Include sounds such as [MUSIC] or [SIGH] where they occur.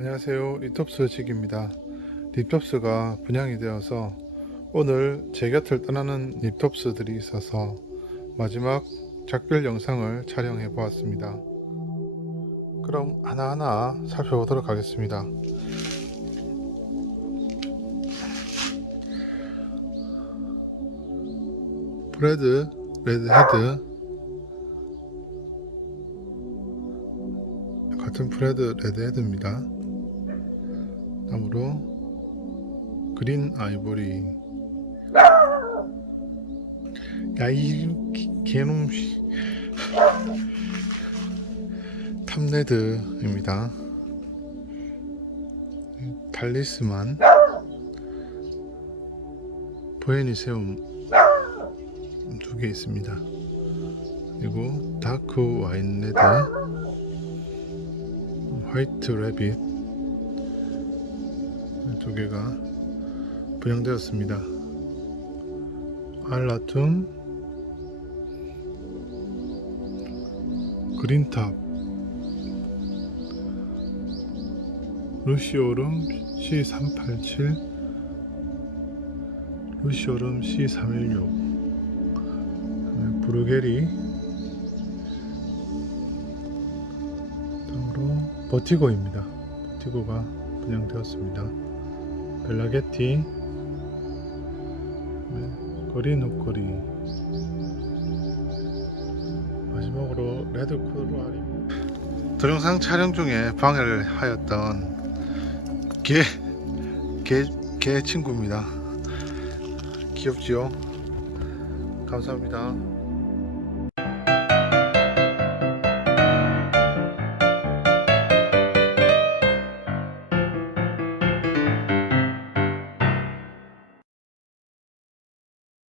안녕하세요. 리톱스 직입니다. 립톱스가 분양이 되어서 오늘 제 곁을 떠나는 립톱스들이 있어서 마지막 작별 영상을 촬영해 보았습니다. 그럼 하나하나 살펴보도록 하겠습니다. 브레드 레드헤드 같은 프레드 레드헤드입니다. 다음으로 그린 아이보리 야이 개놈 씨. [LAUGHS] 탐레드입니다. 탈리스만 보헤니세움 두 개 있습니다. 그리고 다크 와인 레드 화이트 레빗 두 개가 분양되었습니다. 알라툼 그린탑 루시오름 C387 루시오름 C316 브루게리 다음으로 버티고입니다. 버티고가 분양되었습니다. 벨라게티, 네, 거리누거리, 마지막으로 레드 코르아리. 동영상 촬영 중에 방해를 하였던 개, 개, 개 친구입니다. 귀엽지요? 감사합니다.